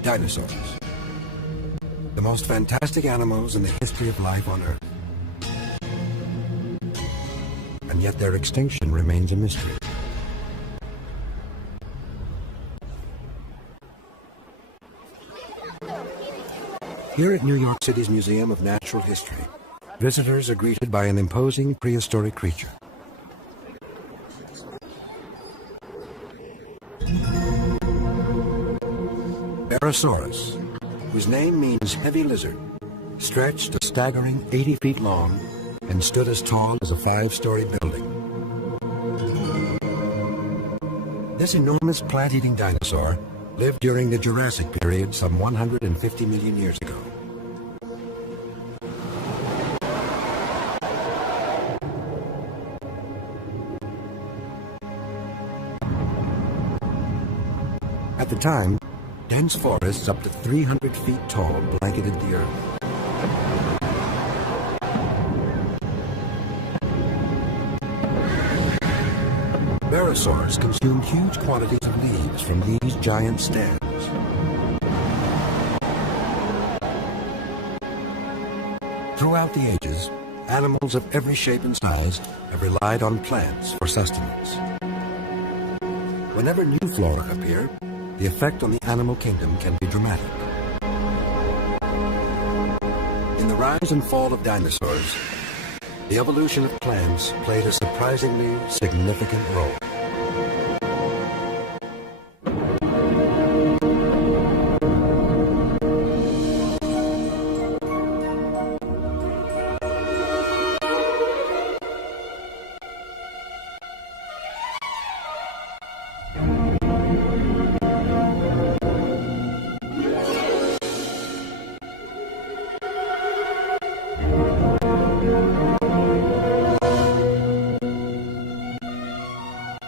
Dinosaurs. The most fantastic animals in the history of life on Earth. And yet their extinction remains a mystery. Here at New York City's Museum of Natural History, visitors are greeted by an imposing prehistoric creature. Dinosaurs, whose name means heavy lizard, stretched a staggering 80 feet long and stood as tall as a 5-story building. This enormous plant-eating dinosaur lived during the Jurassic period some 150 million years ago. At the time, dense forests up to 300 feet tall blanketed the earth. Dinosaurs consumed huge quantities of leaves from these giant stems. Throughout the ages, animals of every shape and size have relied on plants for sustenance. Whenever new flora appear, the effect on the animal kingdom can be dramatic. In the rise and fall of dinosaurs, the evolution of plants played a surprisingly significant role.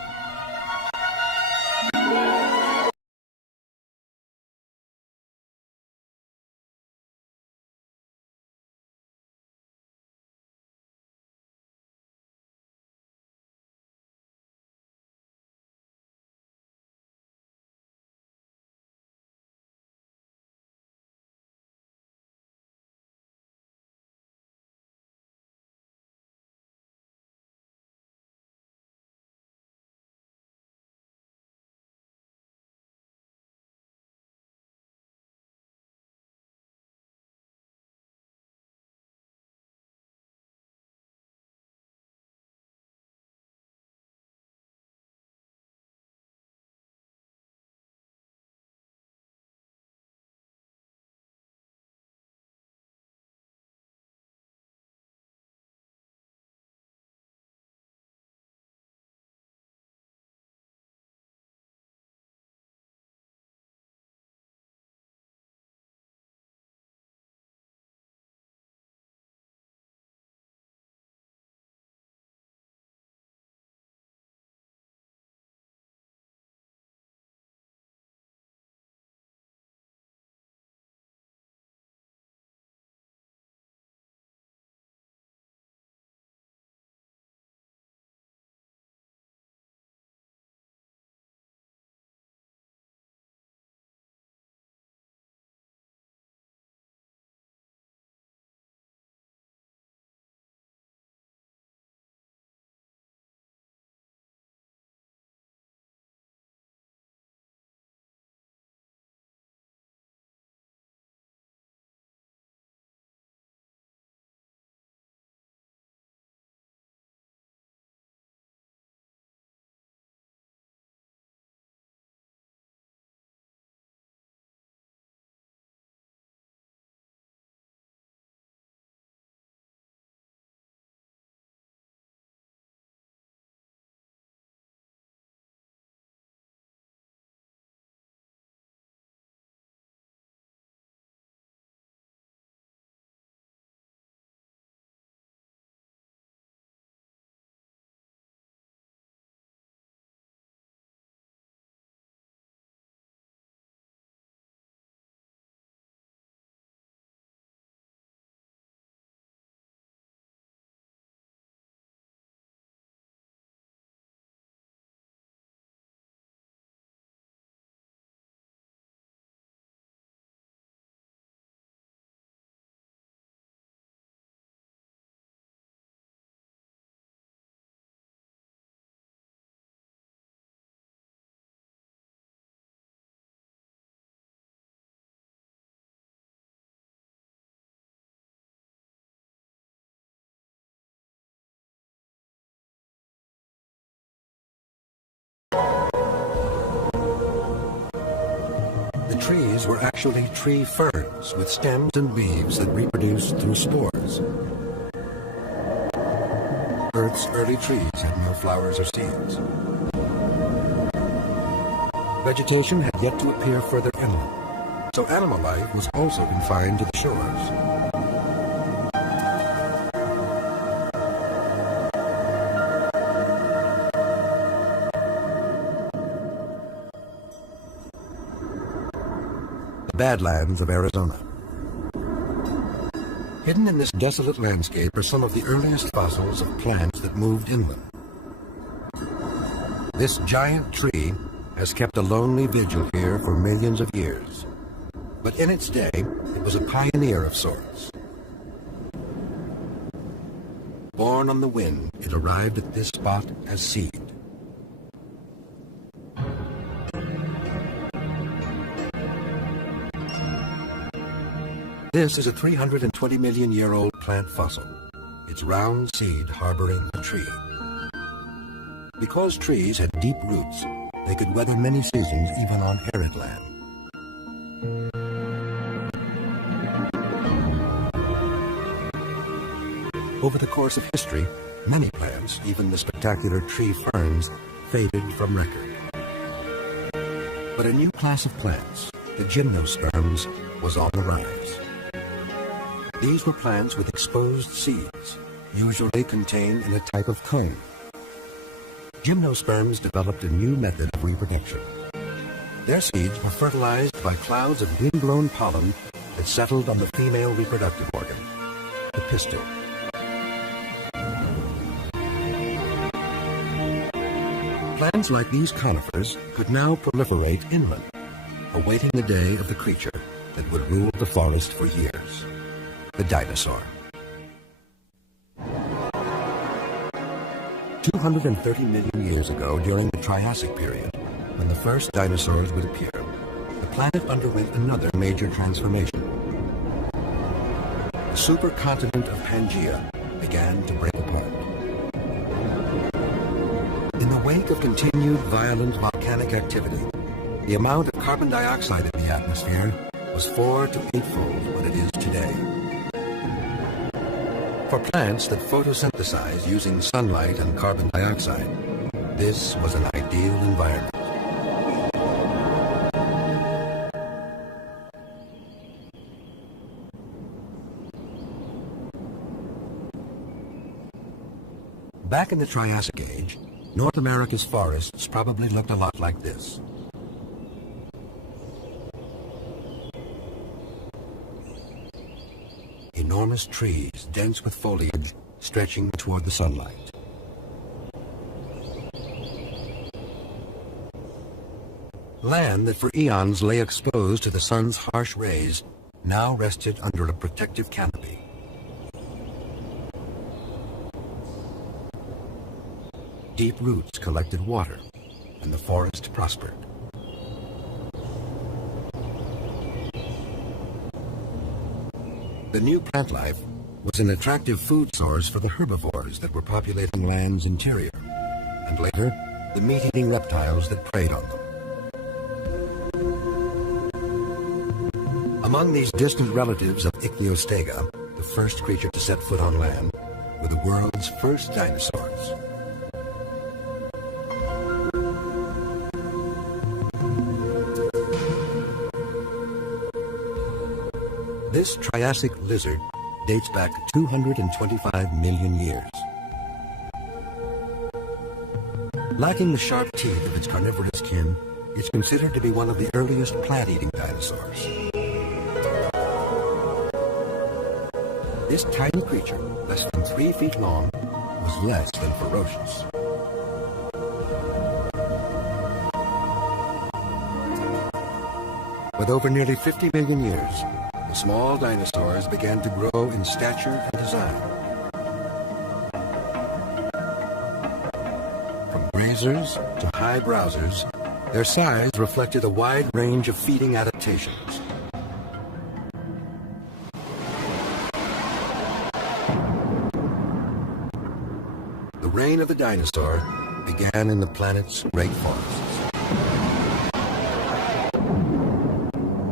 trees were actually tree ferns with stems and leaves that reproduced through spores. Earth's early trees had no flowers or seeds. Vegetation had yet to appear further inland, so animal life was also confined to the shores. The Badlands of Arizona. Hidden in this desolate landscape are some of the earliest fossils of plants that moved inland. This giant tree has kept a lonely vigil here for millions of years. But in its day, it was a pioneer of sorts. Born on the wind, it arrived at this spot as seed. This is a 320 million year old plant fossil, its round seed harboring a tree. Because trees had deep roots, they could weather many seasons even on arid land. Over the course of history, many plants, even the spectacular tree ferns, faded from record. But a new class of plants, the gymnosperms, was on the rise. These were plants with exposed seeds, usually contained in a type of cone. Gymnosperms developed a new method of reproduction. Their seeds were fertilized by clouds of wind-blown pollen that settled on the female reproductive organ, the pistil. Plants like these conifers could now proliferate inland, awaiting the day of the creature that would rule the forest for years, the dinosaur. 230 million years ago, during the Triassic period, when the first dinosaurs would appear, the planet underwent another major transformation. The supercontinent of Pangaea began to break apart. In the wake of continued violent volcanic activity, the amount of carbon dioxide in the atmosphere was 4 to 8-fold what it is today. For plants that photosynthesize using sunlight and carbon dioxide, this was an ideal environment. Back in the Triassic Age, North America's forests probably looked a lot like this. Enormous trees, dense with foliage, stretching toward the sunlight. Land that for eons lay exposed to the sun's harsh rays now rested under a protective canopy. Deep roots collected water, and the forest prospered. The new plant life was an attractive food source for the herbivores that were populating land's interior, and later, the meat-eating reptiles that preyed on them. Among these distant relatives of Ichthyostega, the first creature to set foot on land, were the world's first dinosaurs. This Triassic lizard dates back 225 million years. Lacking the sharp teeth of its carnivorous kin, it's considered to be one of the earliest plant-eating dinosaurs. This tiny creature, less than 3 feet long, was less than ferocious. With over nearly 50 million years, the small dinosaurs began to grow in stature and design. From grazers to high browsers, their size reflected a wide range of feeding adaptations. The reign of the dinosaur began in the planet's great forests.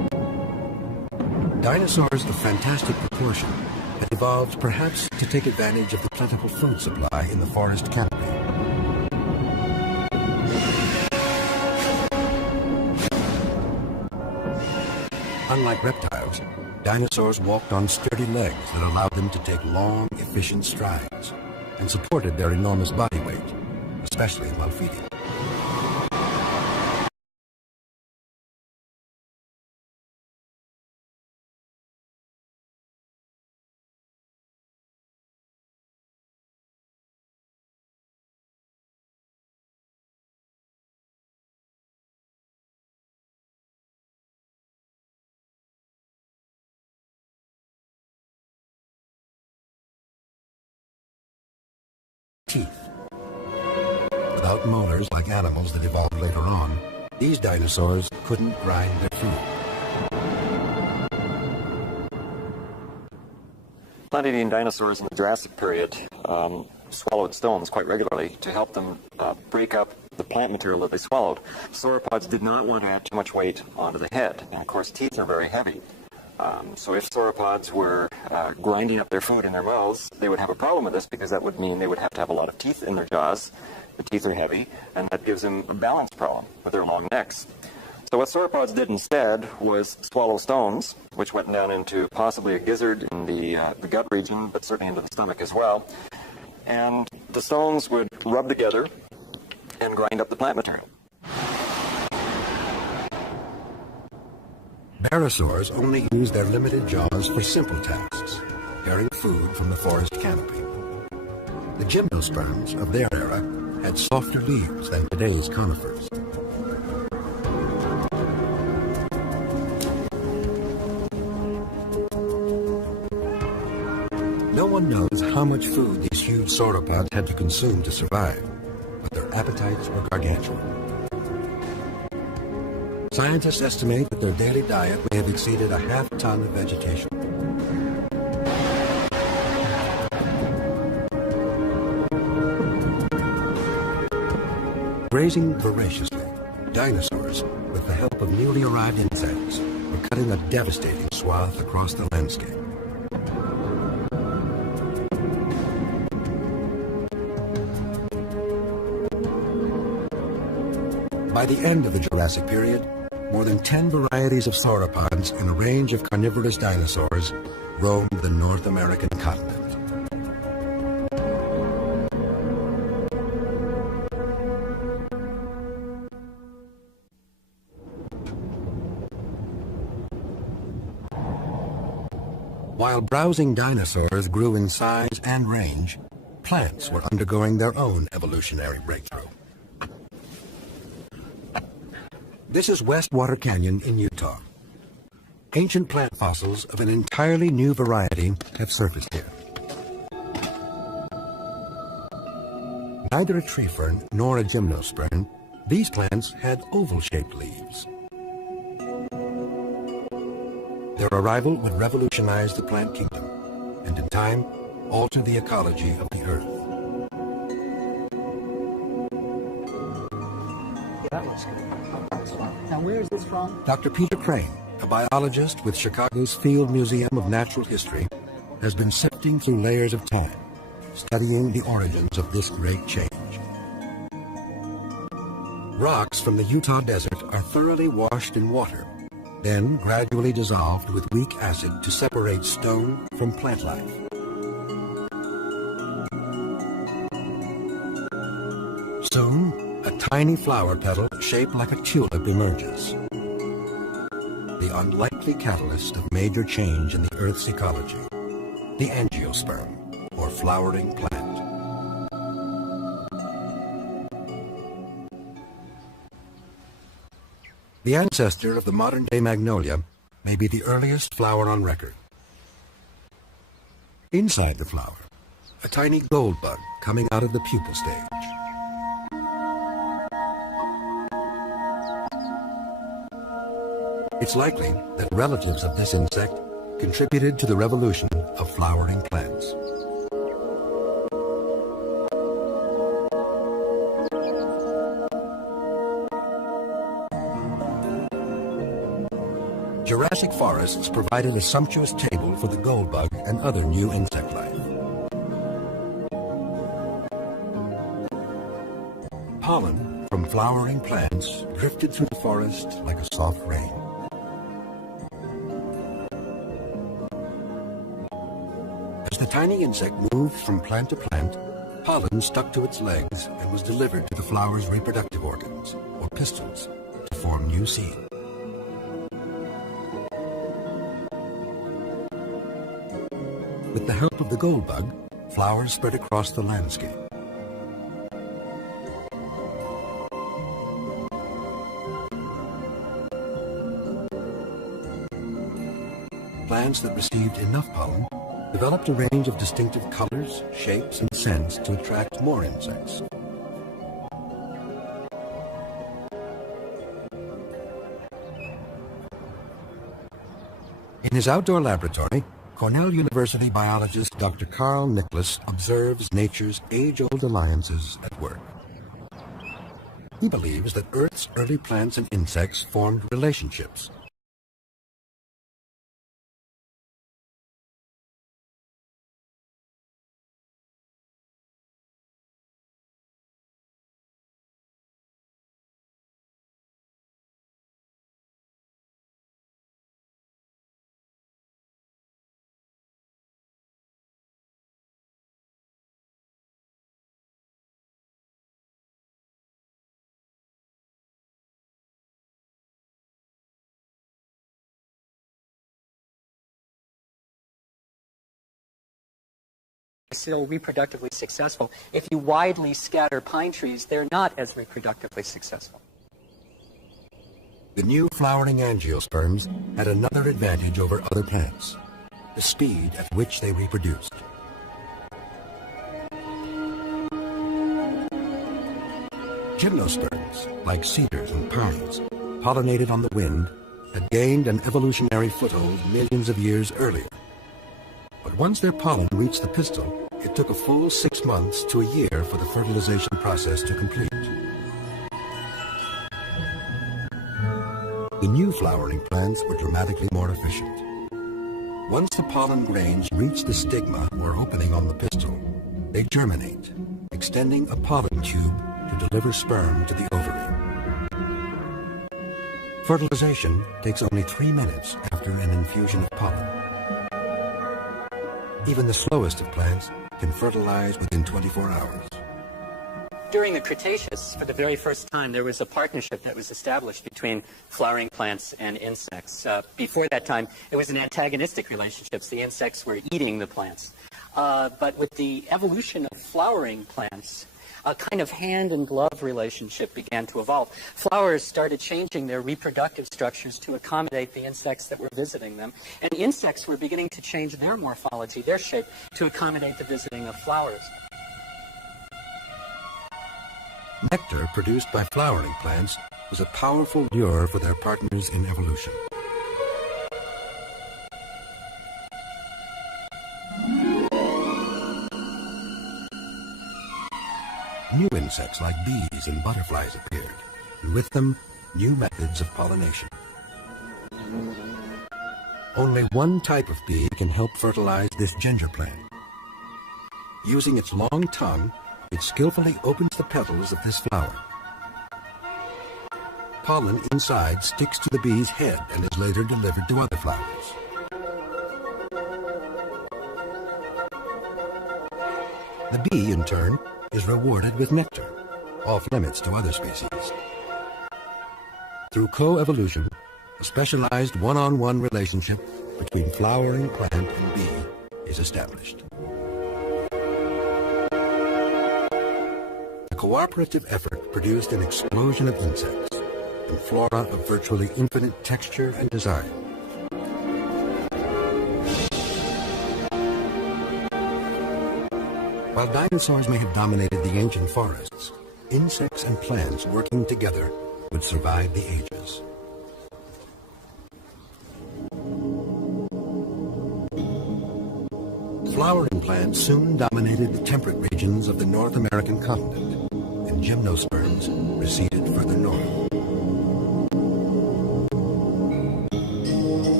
Dinosaurs of fantastic proportion had evolved perhaps to take advantage of the plentiful food supply in the forest canopy. Unlike reptiles, dinosaurs walked on sturdy legs that allowed them to take long, efficient strides and supported their enormous body weight, especially while feeding. Teeth. Without molars like animals that evolved later on, these dinosaurs couldn't grind their food. Plant-eating dinosaurs in the Jurassic period swallowed stones quite regularly to help them break up the plant material that they swallowed. Sauropods did not want to add too much weight onto the head, and of course teeth are very heavy. So if sauropods were grinding up their food in their mouths, they would have a problem with this because that would mean they would have to have a lot of teeth in their jaws. The teeth are heavy, and that gives them a balance problem with their long necks. So what sauropods did instead was swallow stones, which went down into possibly a gizzard in the gut region, but certainly into the stomach as well. And the stones would rub together and grind up the plant material. Barosaurs only used their limited jaws for simple tasks, carrying food from the forest canopy. The gymnosperms of their era had softer leaves than today's conifers. No one knows how much food these huge sauropods had to consume to survive, but their appetites were gargantuan. Scientists estimate that their daily diet may have exceeded a half-ton of vegetation. Grazing voraciously, dinosaurs, with the help of newly arrived insects, were cutting a devastating swath across the landscape. By the end of the Jurassic period, more than 10 varieties of sauropods and a range of carnivorous dinosaurs roamed the North American continent. While browsing dinosaurs grew in size and range, plants were undergoing their own evolutionary breakthrough. This is Westwater Canyon in Utah. Ancient plant fossils of an entirely new variety have surfaced here. Neither a tree fern nor a gymnosperm, these plants had oval-shaped leaves. Their arrival would revolutionize the plant kingdom and, in time, alter the ecology of the Earth. That looks good. Now, where is this from? Dr. Peter Crane, a biologist with Chicago's Field Museum of Natural History, has been sifting through layers of time, studying the origins of this great change. Rocks from the Utah desert are thoroughly washed in water, then gradually dissolved with weak acid to separate stone from plant life. Soon, a tiny flower petal shaped like a tulip emerges. The unlikely catalyst of major change in the Earth's ecology, the angiosperm, or flowering plant. The ancestor of the modern-day magnolia may be the earliest flower on record. Inside the flower, a tiny gold bud coming out of the pupal stage. It's likely that relatives of this insect contributed to the revolution of flowering plants. Jurassic forests provided a sumptuous table for the goldbug and other new insect life. Pollen from flowering plants drifted through the forest like a soft rain. As the tiny insect moved from plant to plant, pollen stuck to its legs and was delivered to the flower's reproductive organs, or pistils, to form new seed. With the help of the goldbug, flowers spread across the landscape. Plants that received enough pollen developed a range of distinctive colors, shapes, and scents to attract more insects. In his outdoor laboratory, Cornell University biologist Dr. Carl Nicholas observes nature's age-old alliances at work. He believes that Earth's early plants and insects formed relationships. Still reproductively successful. If you widely scatter pine trees, they're not as reproductively successful. The new flowering angiosperms had another advantage over other plants: the speed at which they reproduced. Gymnosperms, like cedars and pines, pollinated on the wind, had gained an evolutionary foothold millions of years earlier. But once their pollen reached the pistil, it took a full 6 months to a year for the fertilization process to complete. The new flowering plants were dramatically more efficient. Once the pollen grains reach the stigma or opening on the pistil, they germinate, extending a pollen tube to deliver sperm to the ovary. Fertilization takes only 3 minutes after an infusion of pollen. Even the slowest of plants can fertilize within 24 hours. During the Cretaceous, for the very first time, there was a partnership that was established between flowering plants and insects. Before that time, it was an antagonistic relationship. The insects were eating the plants. But with the evolution of flowering plants, a kind of hand-in-glove relationship began to evolve. Flowers started changing their reproductive structures to accommodate the insects that were visiting them, and insects were beginning to change their morphology, their shape, to accommodate the visiting of flowers. Nectar produced by flowering plants was a powerful lure for their partners in evolution. New insects like bees and butterflies appeared, and with them, new methods of pollination. Only one type of bee can help fertilize this ginger plant. Using its long tongue, it skillfully opens the petals of this flower. Pollen inside sticks to the bee's head and is later delivered to other flowers. The bee, in turn, is rewarded with nectar, off limits to other species. Through co-evolution, a specialized one-on-one relationship between flowering plant and bee is established. The cooperative effort produced an explosion of insects and flora of virtually infinite texture and design. While dinosaurs may have dominated the ancient forests, insects and plants working together would survive the ages. Flowering plants soon dominated the temperate regions of the North American continent, and gymnosperms receded further north.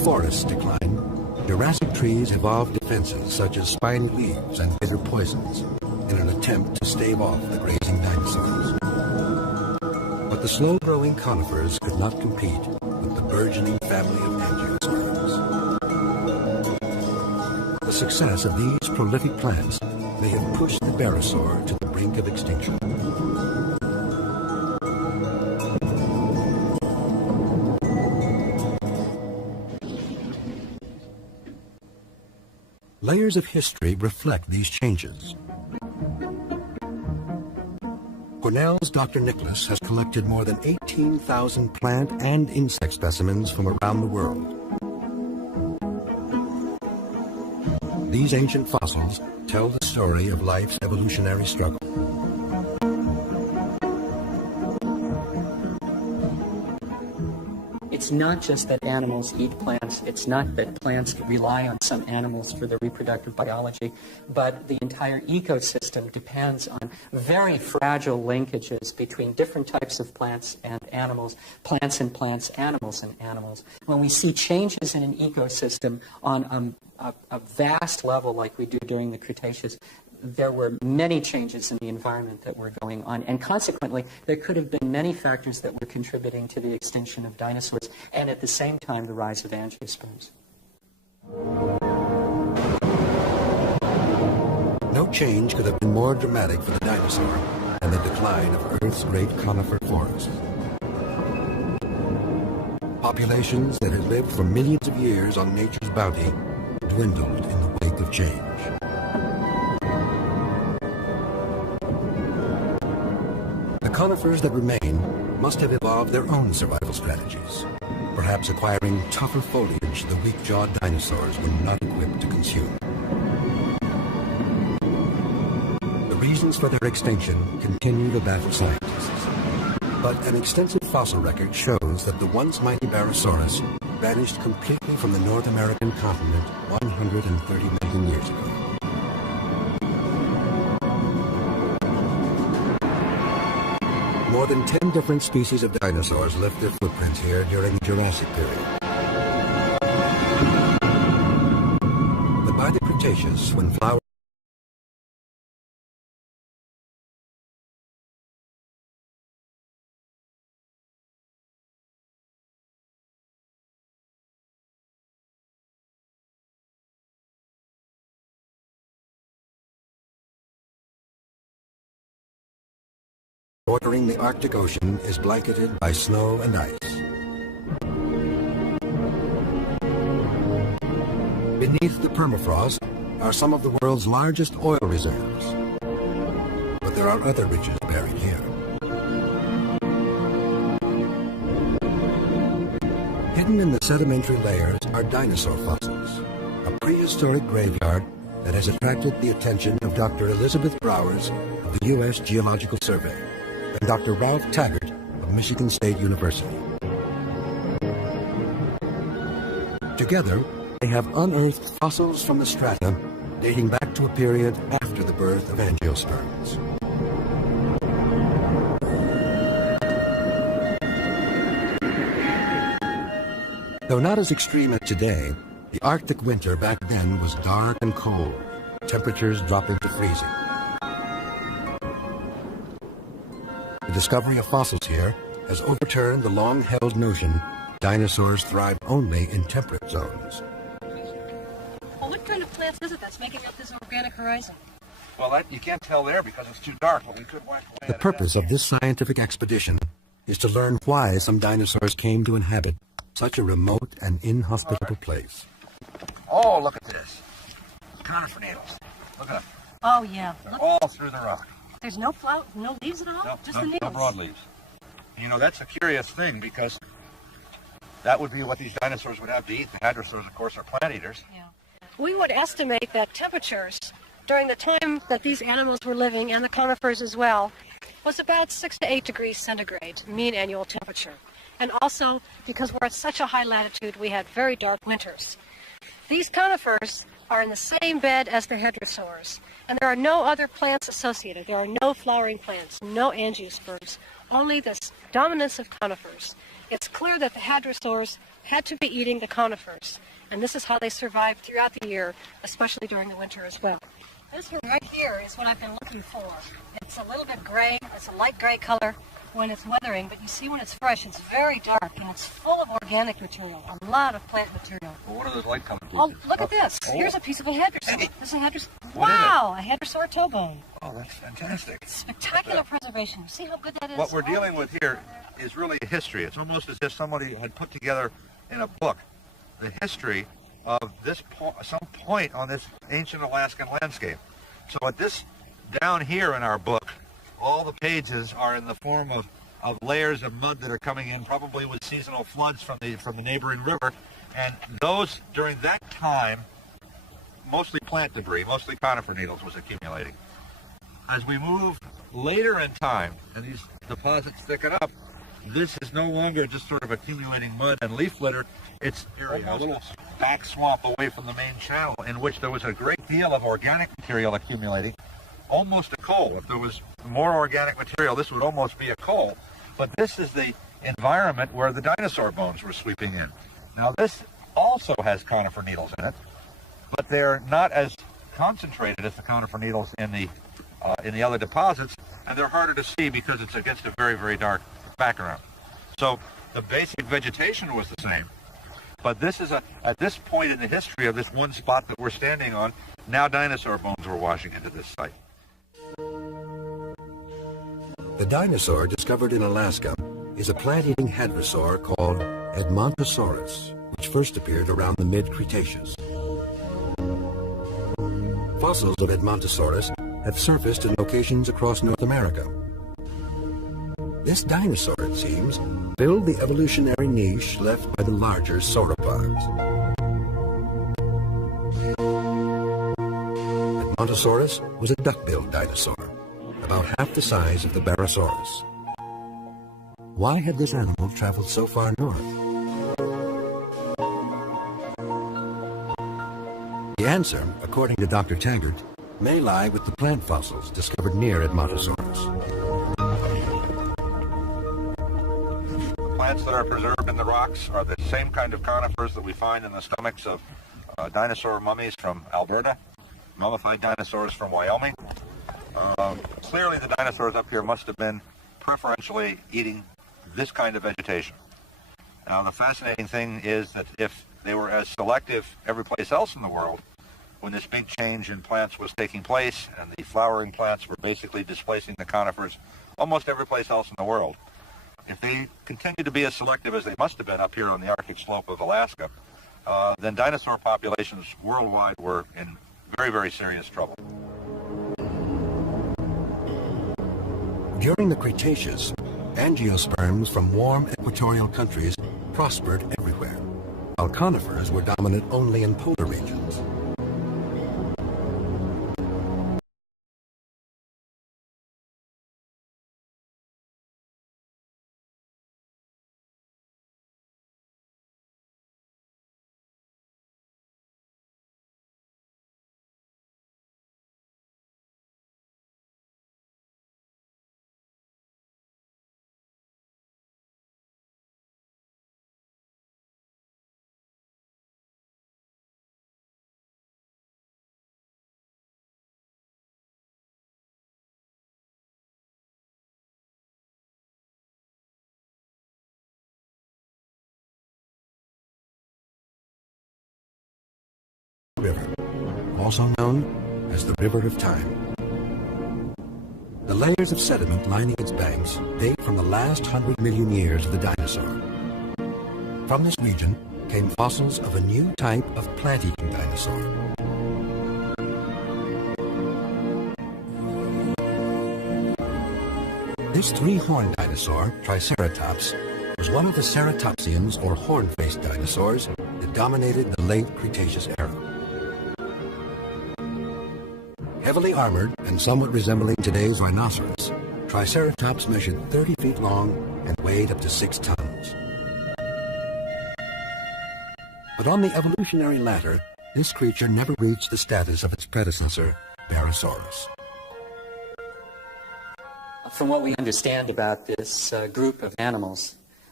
forests decline, Jurassic trees evolved defenses such as spiny leaves and bitter poisons in an attempt to stave off the grazing dinosaurs. But the slow-growing conifers could not compete with the burgeoning family of angiosperms. The success of these prolific plants may have pushed the barosaur to the brink of extinction. Layers of history reflect these changes. Cornell's Dr. Nicholas has collected more than 18,000 plant and insect specimens from around the world. These ancient fossils tell the story of life's evolutionary struggle. It's not just that animals eat plants, it's not that plants rely on some animals for their reproductive biology, but the entire ecosystem depends on very fragile linkages between different types of plants and animals, animals and animals. When we see changes in an ecosystem on a vast level like we do during the Cretaceous, there were many changes in the environment that were going on, and consequently, there could have been many factors that were contributing to the extinction of dinosaurs, and at the same time, the rise of angiosperms. No change could have been more dramatic for the dinosaur than the decline of Earth's great conifer forests. Populations that had lived for millions of years on nature's bounty dwindled in the wake of change. The conifers that remain must have evolved their own survival strategies, perhaps acquiring tougher foliage the weak-jawed dinosaurs were not equipped to consume. The reasons for their extinction continue to baffle scientists, but an extensive fossil record shows that the once mighty Barosaurus vanished completely from the North American continent 130 million years ago. More than 10 different species of dinosaurs left their footprints here during the Jurassic period. But by the Cretaceous, when flowers bordering the Arctic Ocean is blanketed by snow and ice. Beneath the permafrost are some of the world's largest oil reserves. But there are other riches buried here. Hidden in the sedimentary layers are dinosaur fossils, a prehistoric graveyard that has attracted the attention of Dr. Elizabeth Browers of the U.S. Geological Survey and Dr. Ralph Taggart of Michigan State University. Together, they have unearthed fossils from the strata dating back to a period after the birth of angiosperms. Though not as extreme as today, the Arctic winter back then was dark and cold, temperatures dropping to freezing. The discovery of fossils here has overturned the long-held notion dinosaurs thrive only in temperate zones. Well, what kind of plants is it that's making up this organic horizon? Well, you can't tell there because it's too dark, but we could whack away. The purpose of this scientific expedition is to learn why some dinosaurs came to inhabit such a remote and inhospitable place. Oh, look at this. Conifer needles. Look at them. Oh, yeah. They're Look, all through the rock. there's no no leaves at all? No, Just no, the needles. no broadleaves. You know, that's a curious thing because that would be what these dinosaurs would have to eat. The hadrosaurs, of course, are plant eaters. Yeah. We would estimate that temperatures during the time that these animals were living, and the conifers as well, was about 6 to 8 degrees centigrade, mean annual temperature. And also, because we're at such a high latitude, we had very dark winters. These conifers are in the same bed as the hadrosaurs, and there are no other plants associated. There are no flowering plants, no angiosperms, only this dominance of conifers. it's clear that the hadrosaurs had to be eating the conifers, and this is how they survived throughout the year, especially during the winter as well. This one right here is what I've been looking for. It's a little bit gray, it's a light gray color when it's weathering, but you see when it's fresh, it's very dark, and it's full of organic material, a lot of plant material. Well, what are those light colored Oh, pieces? look at this. Oh. Here's a piece of a hadrosaur. This is a hadrosaur. What is it? Wow, a hadrosaur toe bone. Oh, that's fantastic. Spectacular preservation. See how good that is? What we're dealing with here is really a history. It's almost as if somebody had put together in a book the history of this some point on this ancient Alaskan landscape. So at this down here in our book, all the pages are in the form of layers of mud that are coming in, probably with seasonal floods from the neighboring river, and those during that time, mostly plant debris, mostly conifer needles was accumulating. As we move later in time and these deposits thicken up, this is no longer just sort of accumulating mud and leaf litter. It's a little back swamp away from the main channel in which there was a great deal of organic material accumulating, almost a coal. If there was more organic material, this would almost be a coal. But this is the environment where the dinosaur bones were sweeping in. Now this also has conifer needles in it, but they're not as concentrated as the conifer needles in the other deposits, and they're harder to see because it's against a very, very dark background. So the basic vegetation was the same, but this is at this point in the history of this one spot that we're standing on, now dinosaur bones were washing into this site. The dinosaur discovered in Alaska is a plant-eating hadrosaur called Edmontosaurus, which first appeared around the mid-Cretaceous. Fossils of Edmontosaurus have surfaced in locations across North America. This dinosaur, it seems, filled the evolutionary niche left by the larger sauropods. Edmontosaurus was a duck-billed dinosaur, about half the size of the Barosaurus. Why had this animal traveled so far north? The answer, according to Dr. Taggart, may lie with the plant fossils discovered near Edmontosaurus. Plants that are preserved in the rocks are the same kind of conifers that we find in the stomachs of dinosaur mummies from Alberta, mummified dinosaurs from Wyoming. Clearly the dinosaurs up here must have been preferentially eating this kind of vegetation. Now the fascinating thing is that if they were as selective every place else in the world, when this big change in plants was taking place and the flowering plants were basically displacing the conifers almost every place else in the world, if they continued to be as selective as they must have been up here on the Arctic slope of Alaska, then dinosaur populations worldwide were in very, very serious trouble. During the Cretaceous, angiosperms from warm equatorial countries prospered everywhere, while conifers were dominant only in polar regions. River, also known as the River of Time. The layers of sediment lining its banks date from the last 100 million years of the dinosaur. From this region came fossils of a new type of plant-eating dinosaur. This three-horned dinosaur, Triceratops, was one of the ceratopsians or horn-faced dinosaurs that dominated the late Cretaceous era. Heavily armored and somewhat resembling today's rhinoceros, Triceratops measured 30 feet long and weighed up to 6 tons. But on the evolutionary ladder, this creature never reached the status of its predecessor, Barosaurus. From what we understand about this group of animals,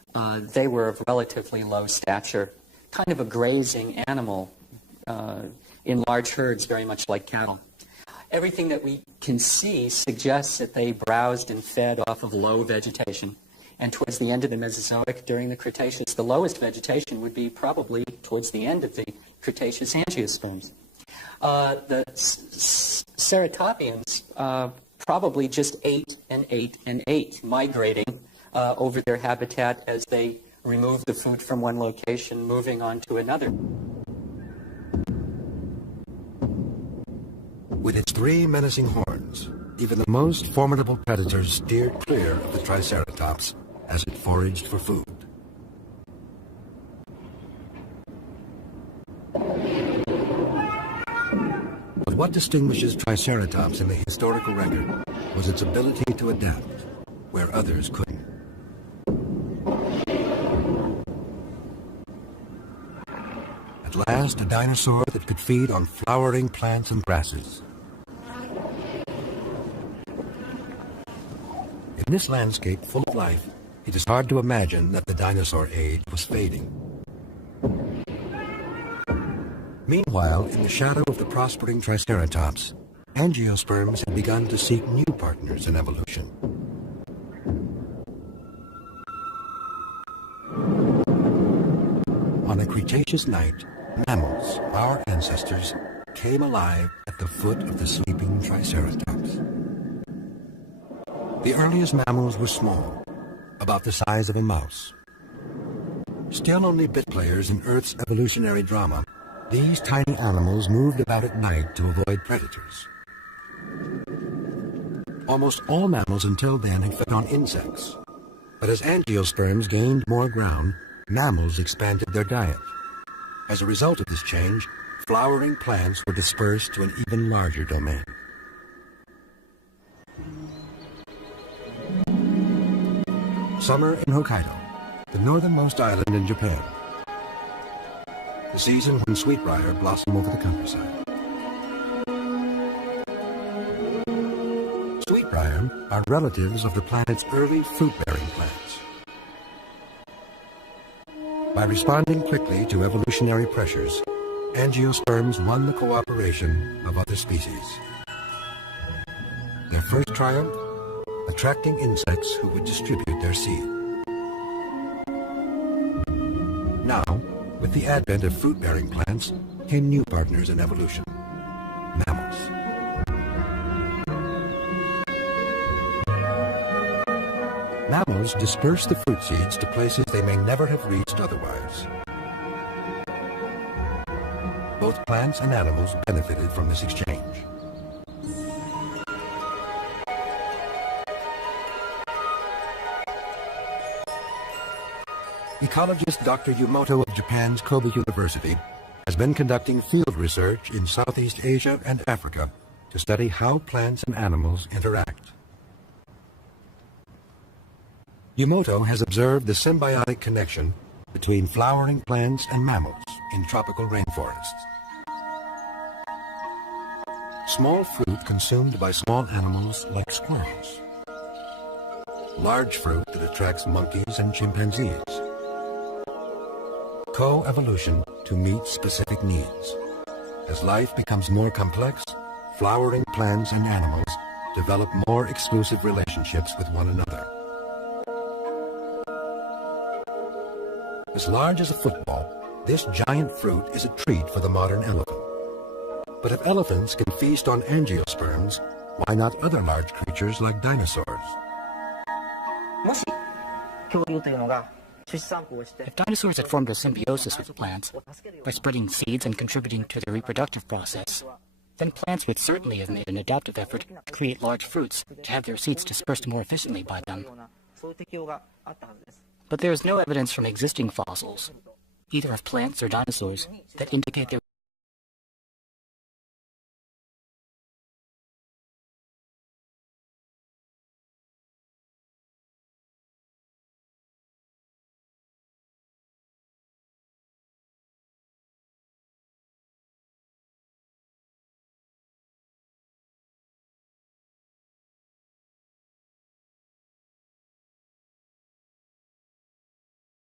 they were of relatively low stature, kind of a grazing animal in large herds, very much like cattle. Everything that we can see suggests that they browsed and fed off of low vegetation. And towards the end of the Mesozoic, during the Cretaceous, the lowest vegetation would be probably towards the end of the Cretaceous angiosperms. The ceratopians probably just ate and ate and ate, migrating over their habitat as they removed the food from one location, moving on to another. With its 3 menacing horns, even the most formidable predators steered clear of the Triceratops as it foraged for food. But what distinguishes Triceratops in the historical record was its ability to adapt where others couldn't. At last, a dinosaur that could feed on flowering plants and grasses. In this landscape full of life, it is hard to imagine that the dinosaur age was fading. Meanwhile, in the shadow of the prospering Triceratops, angiosperms had begun to seek new partners in evolution. On a Cretaceous night, mammals, our ancestors, came alive at the foot of the sleeping Triceratops. The earliest mammals were small, about the size of a mouse. Still only bit players in Earth's evolutionary drama, these tiny animals moved about at night to avoid predators. Almost all mammals until then had fed on insects, but as angiosperms gained more ground, mammals expanded their diet. As a result of this change, flowering plants were dispersed to an even larger domain. Summer in Hokkaido, the northernmost island in Japan. The season when sweetbriar blossom over the countryside. Sweetbriar are relatives of the planet's early fruit-bearing plants. By responding quickly to evolutionary pressures, angiosperms won the cooperation of other species. Their first triumph? Attracting insects who would distribute their seed. Now, with the advent of fruit-bearing plants, came new partners in evolution, mammals. Mammals disperse the fruit seeds to places they may never have reached otherwise. Both plants and animals benefited from this exchange. Ecologist Dr. Yumoto of Japan's Kobe University has been conducting field research in Southeast Asia and Africa to study how plants and animals interact. Yumoto has observed the symbiotic connection between flowering plants and mammals in tropical rainforests. Small fruit consumed by small animals like squirrels. Large fruit that attracts monkeys and chimpanzees. Co-evolution to meet specific needs. As life becomes more complex, flowering plants and animals develop more exclusive relationships with one another. As large as a football, this giant fruit is a treat for the modern elephant. But if elephants can feast on angiosperms, why not other large creatures like dinosaurs? If dinosaurs had formed a symbiosis with plants by spreading seeds and contributing to the reproductive process, then plants would certainly have made an adaptive effort to create large fruits to have their seeds dispersed more efficiently by them. But there is no evidence from existing fossils, either of plants or dinosaurs, that indicate there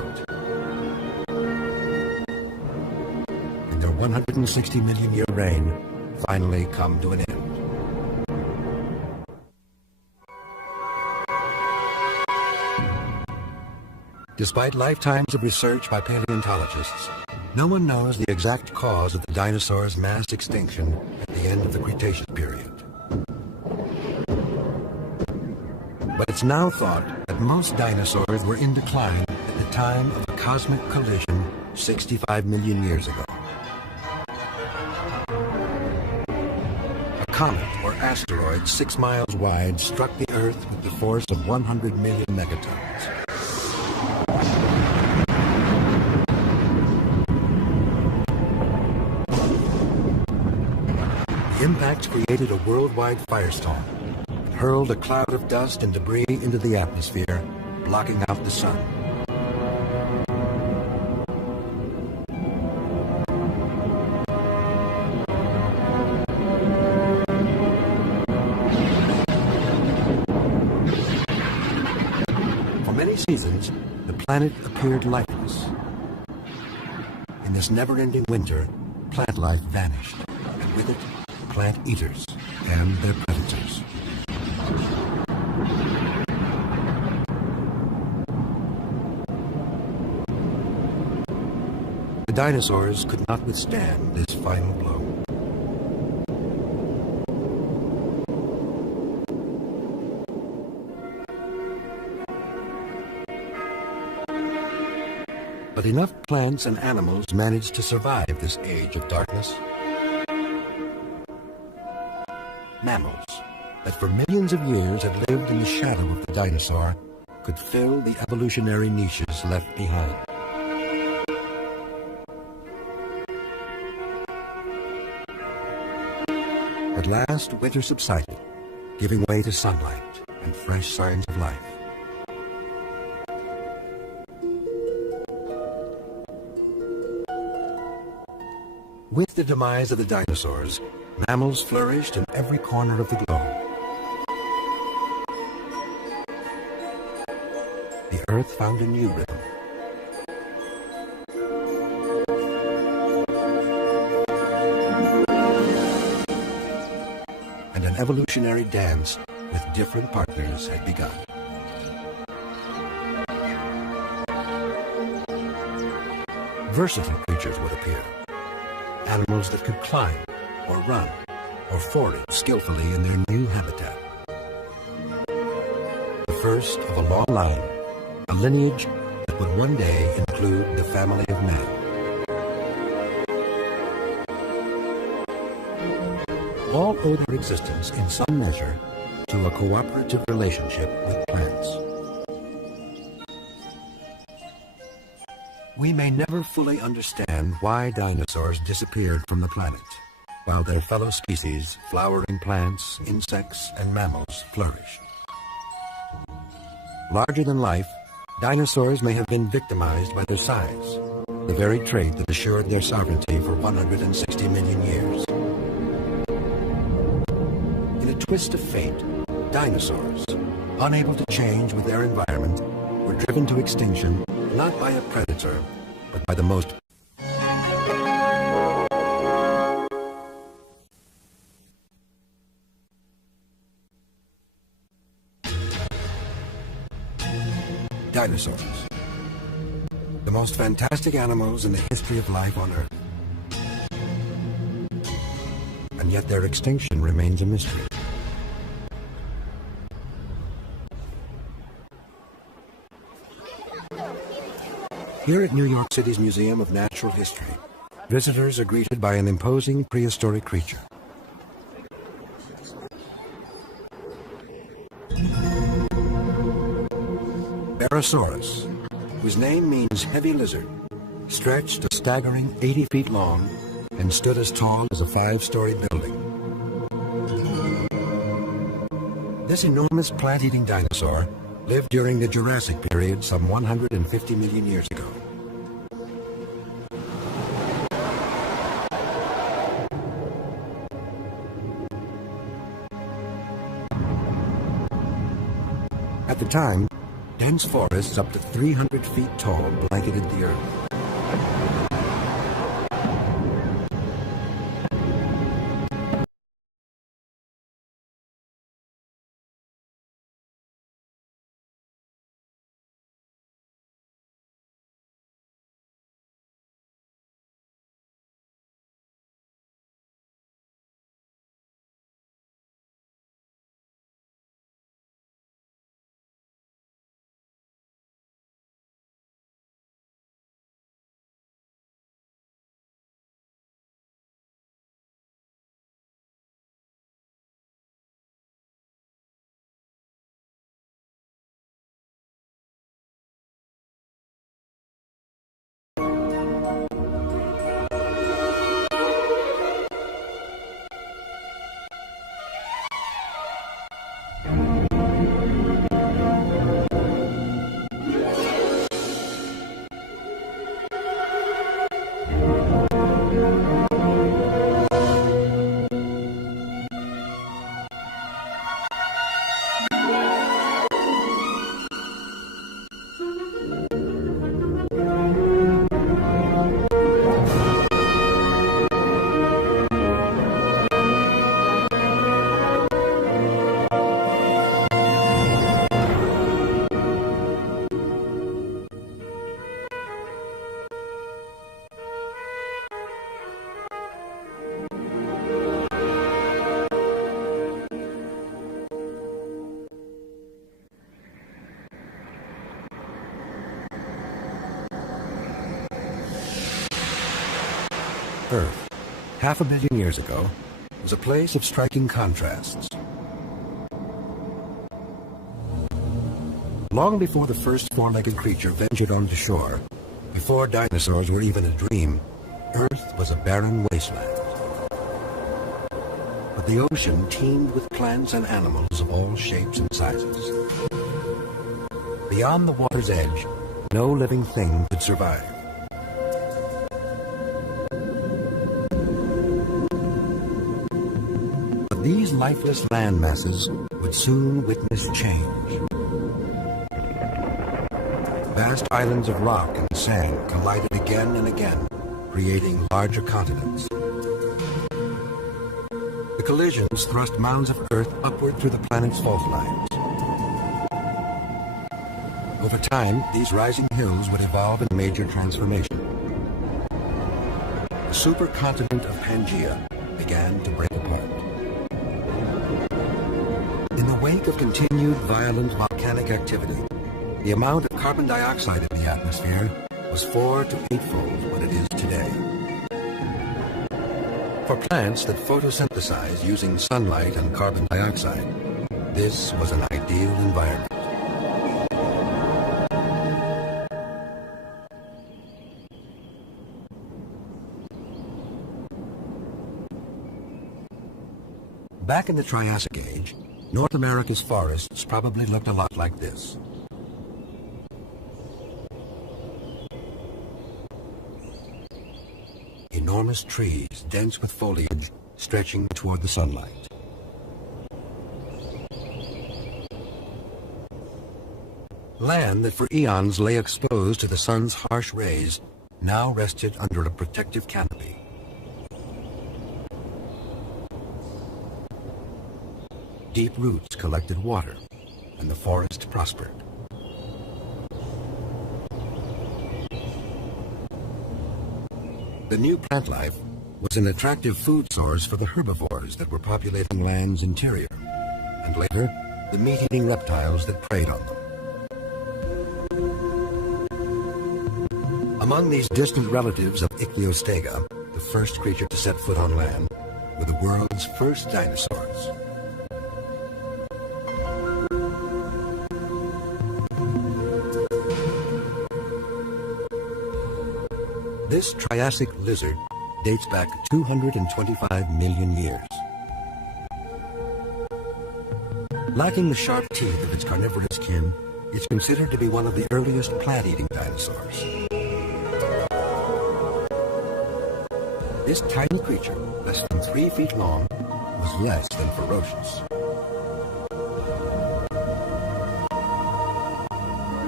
and their 160 million year reign finally come to an end. Despite lifetimes of research by paleontologists, no one knows the exact cause of the dinosaurs' mass extinction at the end of the Cretaceous period. But it's now thought that most dinosaurs were in decline at the time of a cosmic collision 65 million years ago. A comet or asteroid 6 miles wide struck the Earth with the force of 100 million megatons. The impact created a worldwide firestorm and hurled a cloud of dust and debris into the atmosphere, blocking out the sun. For many seasons, the planet appeared lifeless. In this never-ending winter, plant life vanished, and with it, plant eaters and their predators. The dinosaurs could not withstand this final blow. But enough plants and animals managed to survive this age of darkness. Mammals, that for millions of years had lived in the shadow of the dinosaur, could fill the evolutionary niches left behind. At last, winter subsided, giving way to sunlight and fresh signs of life. With the demise of the dinosaurs, mammals flourished in every corner of the globe. The Earth found a new rhythm. And an evolutionary dance with different partners had begun. Versatile creatures would appear. Animals that could climb, or run, or forage skillfully in their new habitat. The first of a long line, a lineage that would one day include the family of man. All owe their existence in some measure to a cooperative relationship with plants. We may never fully understand why dinosaurs disappeared from the planet, while their fellow species, flowering plants, insects, and mammals, flourished. Larger than life, dinosaurs may have been victimized by their size, the very trait that assured their sovereignty for 160 million years. In a twist of fate, dinosaurs, unable to change with their environment, were driven to extinction not by a predator, but by the most dinosaurs, the most fantastic animals in the history of life on Earth. And yet their extinction remains a mystery. Here at New York City's Museum of Natural History, visitors are greeted by an imposing prehistoric creature. Barosaurus, whose name means heavy lizard, stretched a staggering 80 feet long and stood as tall as a 5-story building. This enormous plant-eating dinosaur lived during the Jurassic period some 150 million years ago. At the time, dense forests up to 300 feet tall blanketed the earth. Earth, 500 million years ago, was a place of striking contrasts. Long before the first four-legged creature ventured onto shore, before dinosaurs were even a dream, Earth was a barren wasteland. But the ocean teemed with plants and animals of all shapes and sizes. Beyond the water's edge, no living thing could survive. But these lifeless land masses would soon witness change. Vast islands of rock and sand collided again and again, creating larger continents. The collisions thrust mounds of Earth upward through the planet's fault lines. Over time, these rising hills would evolve in major transformation. The supercontinent of Pangaea began to break apart. In the wake of continued violent volcanic activity, the amount of carbon dioxide in the atmosphere was 4 to 8-fold what it is today. For plants that photosynthesize using sunlight and carbon dioxide, this was an ideal environment. Back in the Triassic Age, North America's forests probably looked a lot like this. Enormous trees, dense with foliage, stretching toward the sunlight. Land that for eons lay exposed to the sun's harsh rays now rested under a protective canopy. Deep roots collected water, and the forest prospered. The new plant life was an attractive food source for the herbivores that were populating land's interior, and later, the meat-eating reptiles that preyed on them. Among these distant relatives of Ichthyostega, the first creature to set foot on land, were the world's first dinosaurs. This Triassic lizard dates back 225 million years. Lacking the sharp teeth of its carnivorous kin, it's considered to be one of the earliest plant-eating dinosaurs. This tiny creature, less than 3 feet long, was less than ferocious.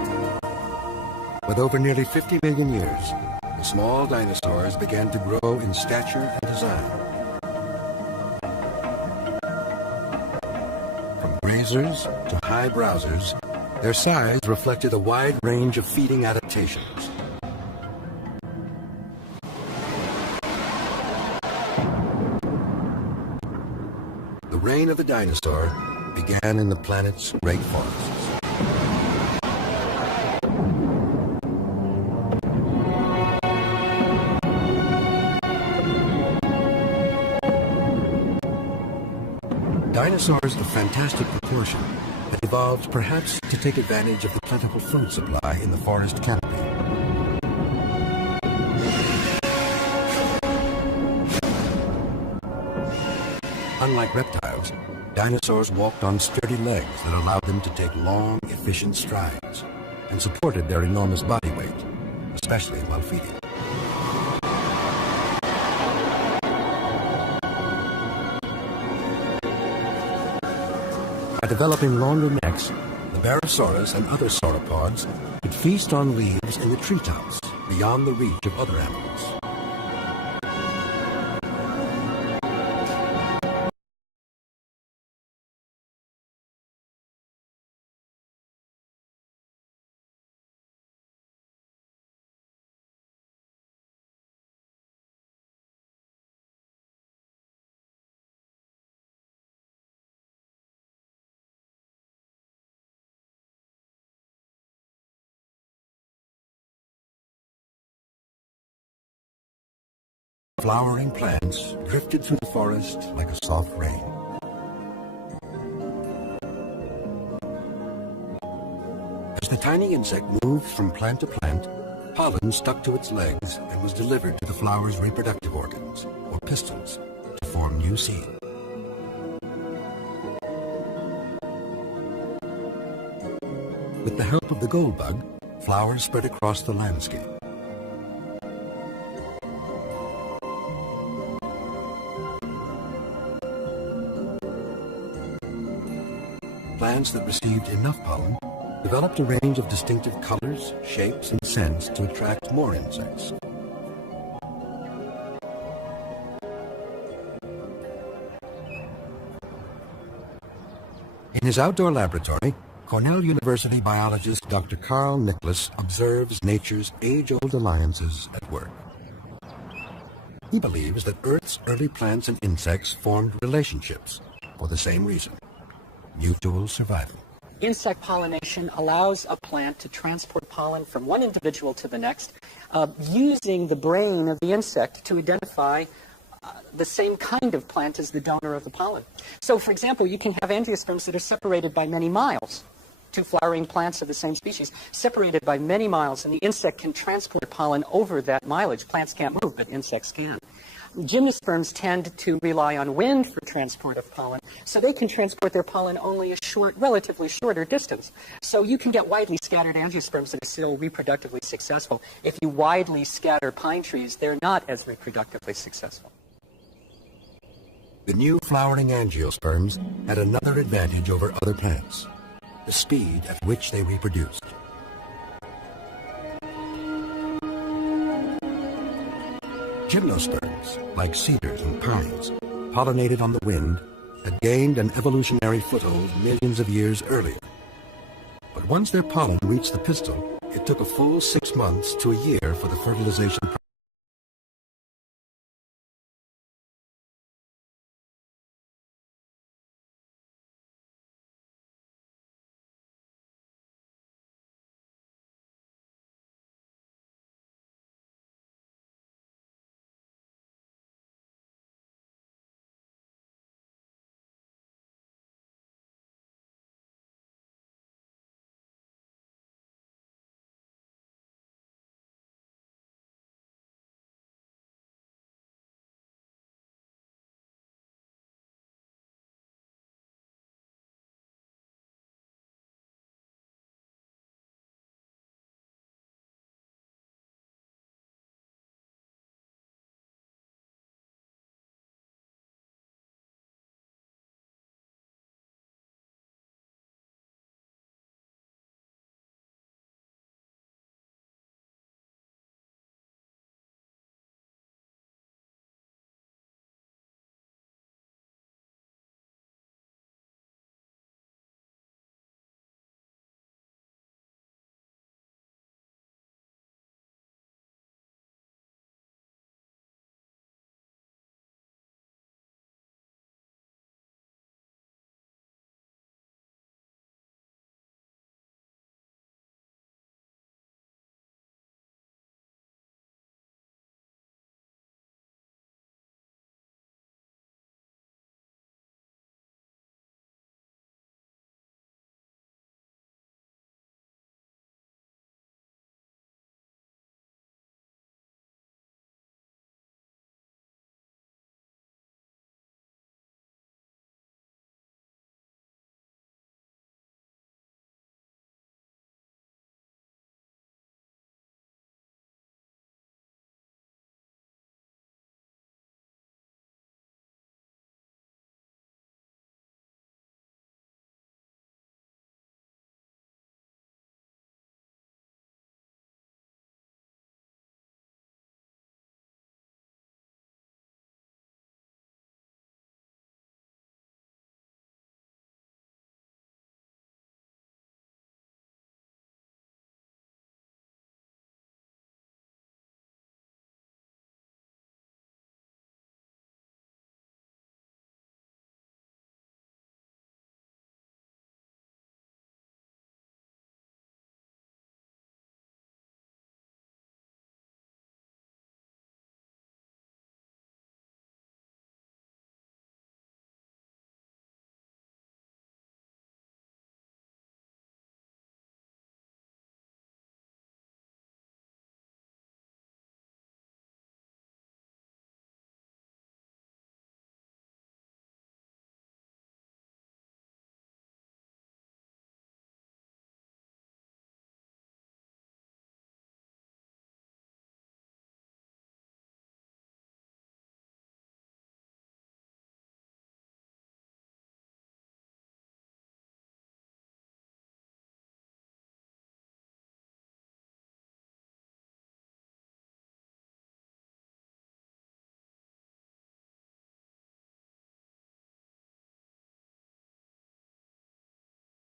With over nearly 50 million years, the small dinosaurs began to grow in stature and design. From grazers to high browsers, their size reflected a wide range of feeding adaptations. The reign of the dinosaur began in the planet's great forests. Dinosaurs of fantastic proportion had evolved perhaps to take advantage of the plentiful food supply in the forest canopy. Unlike reptiles, dinosaurs walked on sturdy legs that allowed them to take long, efficient strides and supported their enormous body weight, especially while feeding. By developing longer necks, the Barosaurus and other sauropods could feast on leaves in the treetops beyond the reach of other animals. Flowering plants drifted through the forest like a soft rain. As the tiny insect moved from plant to plant, pollen stuck to its legs and was delivered to the flower's reproductive organs, or pistils, to form new seed. With the help of the goldbug, flowers spread across the landscape. Plants that received enough pollen developed a range of distinctive colors, shapes, and scents to attract more insects. In his outdoor laboratory, Cornell University biologist Dr. Carl Nicholas observes nature's age-old alliances at work. He believes that Earth's early plants and insects formed relationships for the same reason: mutual survival. Insect pollination allows a plant to transport pollen from one individual to the next, using the brain of the insect to identify the same kind of plant as the donor of the pollen. So, for example, you can have angiosperms that are separated by many miles, two flowering plants of the same species, separated by many miles, and the insect can transport pollen over that mileage. Plants can't move, but insects can. Gymnosperms tend to rely on wind for transport of pollen, so they can transport their pollen only a short, relatively shorter distance. So you can get widely scattered angiosperms that are still reproductively successful. If you widely scatter pine trees, they're not as reproductively successful. The new flowering angiosperms had another advantage over other plants: the speed at which they reproduced. Gymnosperms, like cedars and pines, pollinated on the wind, had gained an evolutionary foothold millions of years earlier. But once their pollen reached the pistil, it took a full 6 months to a year for the fertilization process.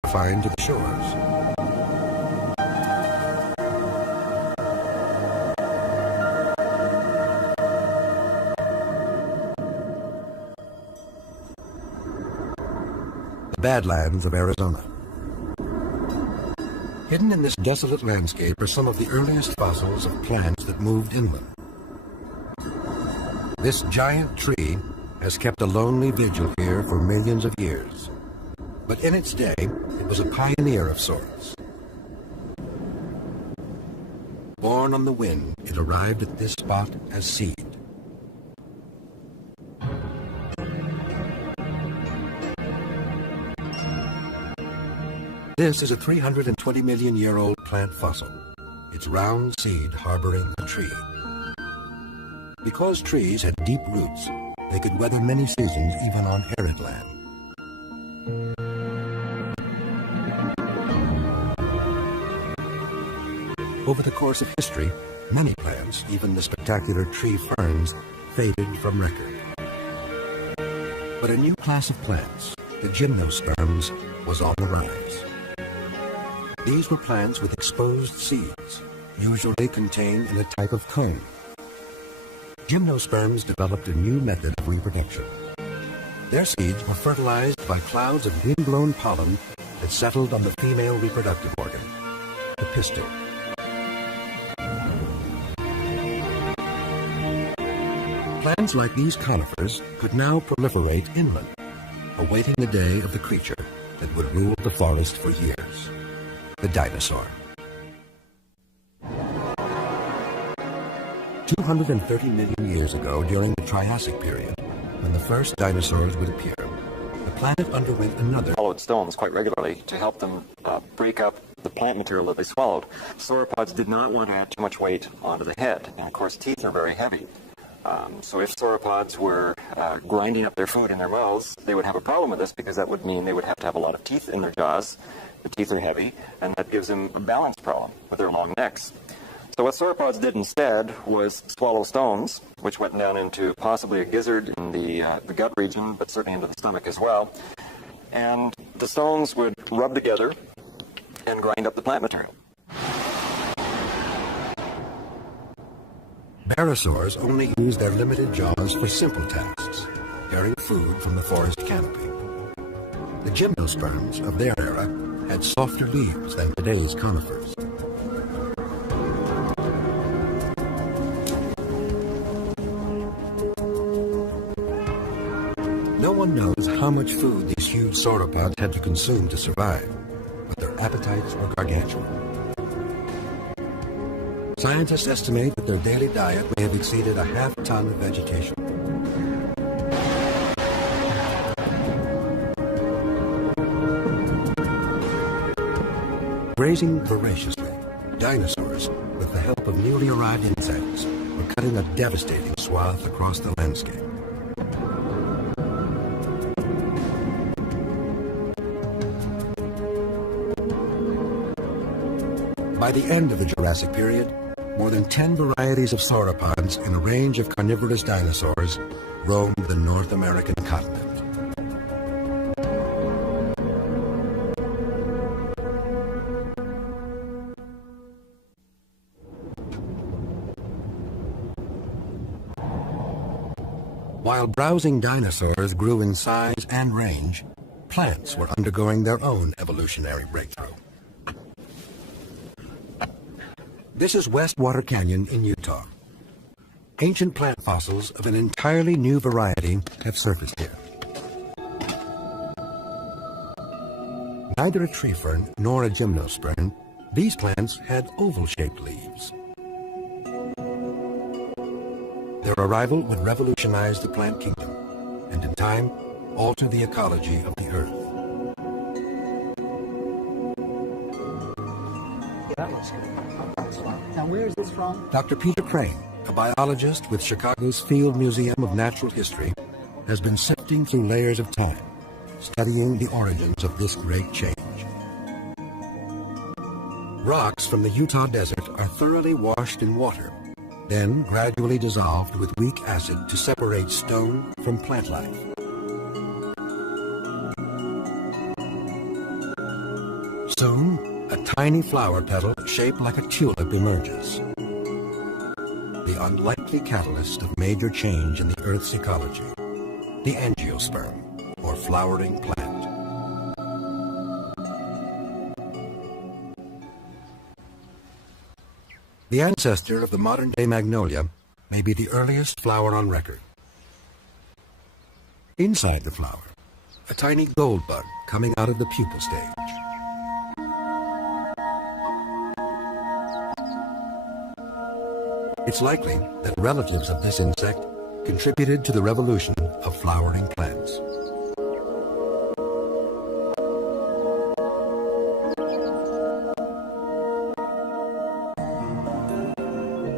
confined to the shores. The Badlands of Arizona. Hidden in this desolate landscape are some of the earliest fossils of plants that moved inland. This giant tree has kept a lonely vigil here for millions of years. But in its day, it was a pioneer of sorts. Born on the wind, it arrived at this spot as seed. This is a 320 million year old plant fossil, its round seed harboring a tree. Because trees had deep roots, they could weather many seasons even on arid land. Over the course of history, many plants, even the spectacular tree ferns, faded from record. But a new class of plants, the gymnosperms, was on the rise. These were plants with exposed seeds, usually contained in a type of cone. Gymnosperms developed a new method of reproduction. Their seeds were fertilized by clouds of wind-blown pollen that settled on the female reproductive organ, the pistil. Plants like these conifers could now proliferate inland, awaiting the day of the creature that would rule the forest for years, the dinosaur. 230 million years ago, during the Triassic period, when the first dinosaurs would appear, the planet underwent another. Swallowed stones quite regularly to help them break up the plant material that they swallowed. Sauropods did not want to add too much weight onto the head, and of course teeth are very heavy. So if sauropods were grinding up their food in their mouths, they would have a problem with this, because that would mean they would have to have a lot of teeth in their jaws. The teeth are heavy, and that gives them a balance problem with their long necks. So what sauropods did instead was swallow stones, which went down into possibly a gizzard in the gut region, but certainly into the stomach as well. And the stones would rub together and grind up the plant material. Dinosaurs only used their limited jaws for simple tasks, carrying food from the forest canopy. The gymnosperms of their era had softer leaves than today's conifers. No one knows how much food these huge sauropods had to consume to survive, but their appetites were gargantuan. Scientists estimate that their daily diet may have exceeded a half-ton of vegetation. Grazing voraciously, dinosaurs, with the help of newly arrived insects, were cutting a devastating swath across the landscape. By the end of the Jurassic period, more than 10 varieties of sauropods in a range of carnivorous dinosaurs roamed the North American continent. While browsing dinosaurs grew in size and range, plants were undergoing their own evolutionary breakthrough. This is Westwater Canyon in Utah. Ancient plant fossils of an entirely new variety have surfaced here. Neither a tree fern nor a gymnosperm, these plants had oval-shaped leaves. Their arrival would revolutionize the plant kingdom, and in time, alter the ecology of the earth. Now, where is this from? Dr. Peter Crane, a biologist with Chicago's Field Museum of Natural History, has been sifting through layers of time, studying the origins of this great change. Rocks from the Utah desert are thoroughly washed in water, then gradually dissolved with weak acid to separate stone from plant life. Soon, a tiny flower petal shaped like a tulip emerges. The unlikely catalyst of major change in the Earth's ecology, the angiosperm, or flowering plant. The ancestor of the modern-day magnolia may be the earliest flower on record. Inside the flower, a tiny gold bud coming out of the pupal stage. It's likely that relatives of this insect contributed to the revolution of flowering plants.